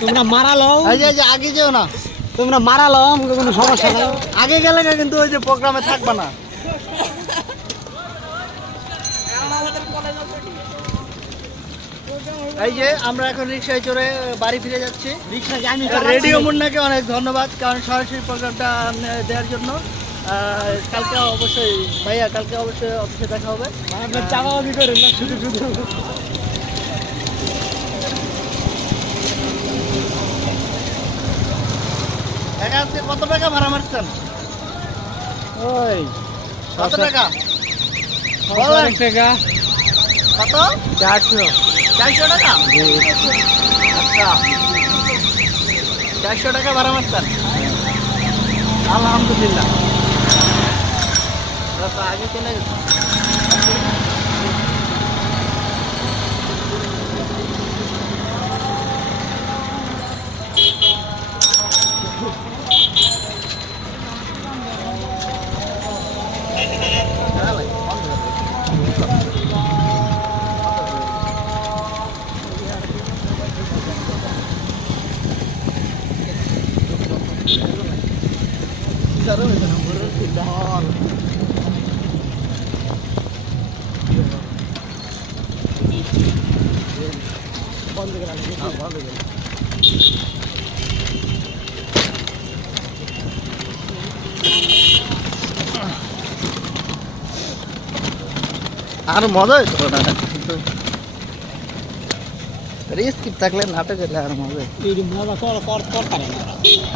তোমরা মারালো এই যে আগে যেও না, তোমরা মারালো কোনো সমস্যা নাই। আগে গেলে কিন্তু ওই যে প্রোগ্রামে থাকবে না। এই যে আমরা এখন রিক্সায় চড়ে বাড়ি ফিরে যাচ্ছি। রিক্সা আমি রেডিও মুন্নাকে অনেক ধন্যবাদ, কারণ সরাসরি প্রোগ্রামটা দেওয়ার জন্য। কালকে অবশ্যই ভাইয়া, কালকে অবশ্যই অফিসে দেখা হবে। চাওয়াবি করেন না শুধু শুধু। দেখা যাচ্ছে কত টাকা ভাড়া মারছেন? ওই কত টাকা? অনেক টাকা কত? 400। 400 টাকা? আচ্ছা, 400 টাকা ভাড়া মারছেন। আলহামদুলিল্লাহ, আগে চলে গেছে। আর মজা হইতো না, কিন্তু রিস্ক থাকলে নাটক আর মজা। এই মজা কর কর কর পারে না।